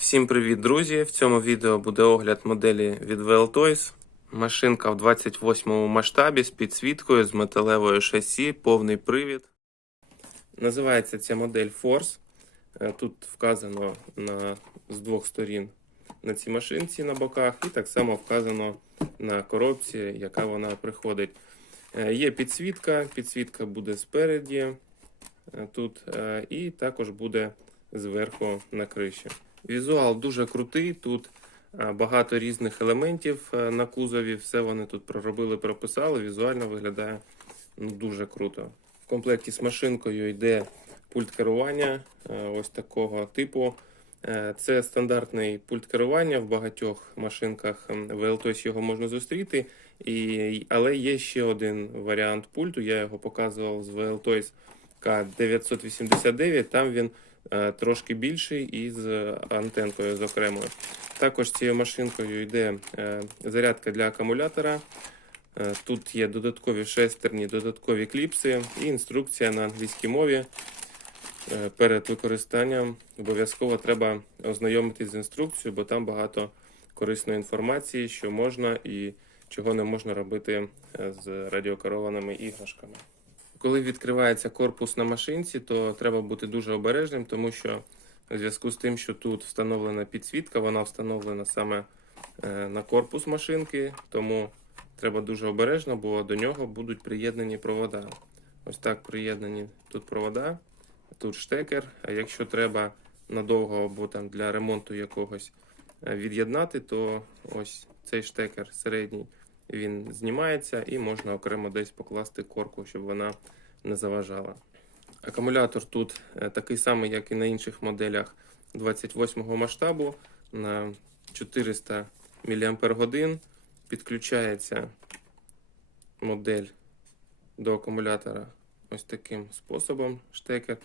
Всім привіт, друзі! В цьому відео буде огляд моделі від VLToys. Машинка в 28 му масштабі з підсвіткою, з металевою шасі, повний привід. Називається ця модель Force. Е, Тут вказано на, з двох сторін на цій машинці на боках, і так само вказано на коробці, яка вона приходить. Е, Є підсвітка, підсвітка буде спереді е, тут, і також буде зверху на криші. Візуал дуже крутий. Тут е, багато різних елементів е, на кузові. Все вони тут проробили, прописали. Візуально виглядає ну, дуже круто. В комплекті з машинкою йде пульт керування е, ось такого типу. Це стандартний пульт керування в багатьох машинках VLTOS його можна зустріти. І, але є ще один варіант пульту. Я його показував з VLTOS К989. Там він трошки більший і з антенкою з окремою. Також цією машинкою йде е, зарядка для акумулятора. Е, Тут є додаткові шестерні, додаткові кліпси і інструкція на англійській мові. Е, Перед використанням обов'язково треба ознайомитись з інструкцією, бо там багато корисної інформації, що можна і чого не можна робити е, з радіокерованими іграшками. Коли відкривається корпус на машинці, то треба бути дуже обережним, тому що в зв'язку з тим, що тут встановлена підсвітка, вона встановлена саме е, на корпус машинки, тому треба дуже обережно, бо до нього будуть приєднані провода. Ось так приєднані тут провода, тут штекер. А якщо треба надовго або там для ремонту якогось е, від'єднати, то ось цей штекер середній він знімається і можна окремо десь покласти корку, щоб вона не заважала. Акумулятор тут е, такий самий, як і на інших моделях 28-го масштабу на 400 мАч. Підключається модель до акумулятора ось таким способом. Штекер.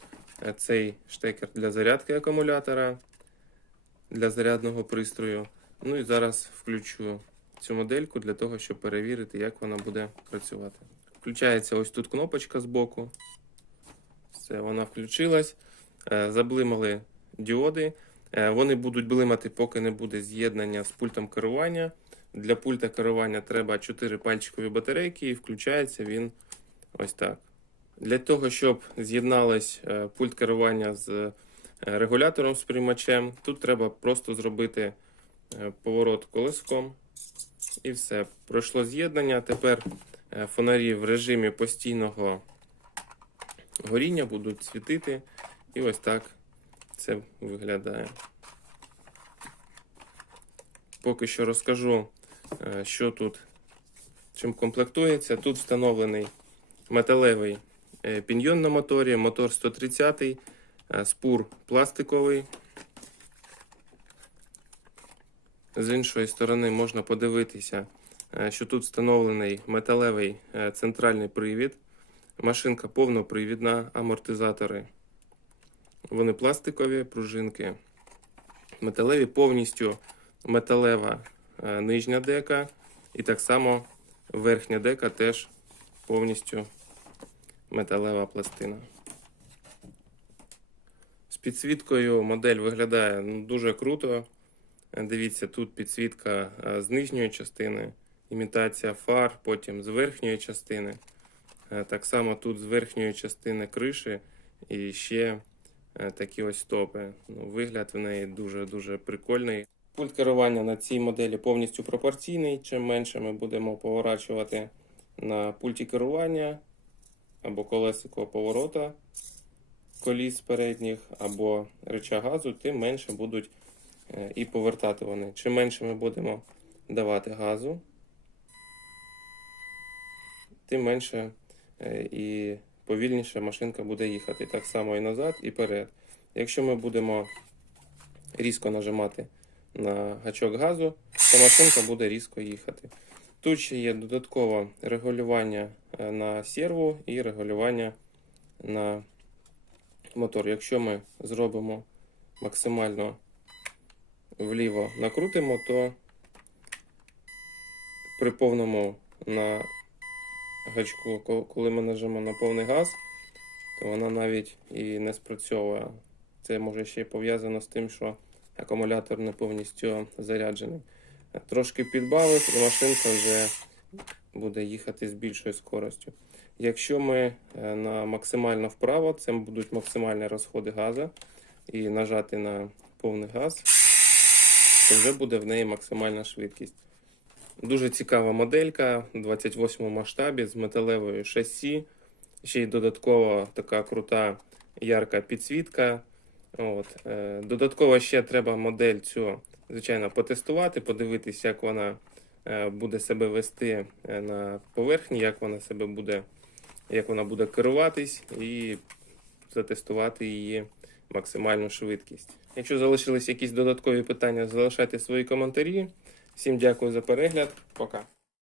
Е, Цей штекер для зарядки акумулятора для зарядного пристрою. Ну і зараз включу цю модельку для того, щоб перевірити, як вона буде працювати. Включається ось тут кнопочка з боку. Все, вона включилась. Е, Заблимали діоди. Е, Вони будуть блимати, поки не буде з'єднання з пультом керування. Для пульта керування треба 4 пальчикові батарейки, і включається він ось так. Для того, щоб з'єдналось е, пульт керування з регулятором з приймачем, тут треба просто зробити поворот колеском. І все. Пройшло з'єднання. Тепер е, фонарі в режимі постійного горіння будуть світити. І ось так це виглядає. Поки що розкажу, е, що тут чим комплектується. Тут встановлений металевий е, піньйон на моторі, мотор 130, е, спур пластиковий. З іншої сторони можна подивитися, е, що тут встановлений металевий е, центральний привід. Машинка повнопривідна, амортизатори. Вони пластикові пружинки. Металеві повністю металева е, нижня дека. І так само верхня дека теж повністю металева пластина. З підсвіткою модель виглядає ну, дуже круто. Дивіться, тут підсвітка е, з нижньої частини, імітація фар, потім з верхньої частини. Е, Так само тут з верхньої частини криші і ще е, такі ось стопи. Ну, вигляд в неї дуже-дуже прикольний. Пульт керування на цій моделі повністю пропорційний. Чим менше ми будемо поворачувати на пульті керування або колесико поворота коліс передніх, або реча газу, тим менше будуть і повертати вони. Чим менше ми будемо давати газу, тим менше е, і повільніше машинка буде їхати. Так само і назад, і перед. Якщо ми будемо різко нажимати на гачок газу, то машинка буде різко їхати. Тут ще є додаткове регулювання е, на серву і регулювання на мотор. Якщо ми зробимо максимально вліво накрутимо, то при повному на гачку, коли ми нажмемо на повний газ, то вона навіть і не спрацьовує. Це може ще й пов'язано з тим, що акумулятор не повністю заряджений. Трошки підбавив, і машинка вже буде їхати з більшою скоростю. Якщо ми е, на максимально вправо, це будуть максимальні розходи газу, і нажати на повний газ, то вже буде в неї максимальна швидкість. Дуже цікава моделька в 28 масштабі з металевою шасі. Ще й додатково така крута ярка підсвітка. От. е, Додатково ще треба модель цю, звичайно, потестувати, подивитися, як вона е, буде себе вести е, на поверхні, як вона себе буде, як вона буде керуватись, і затестувати її максимальну швидкість. Якщо залишились якісь додаткові питання, залишайте свої коментарі. Всім дякую за перегляд. Пока.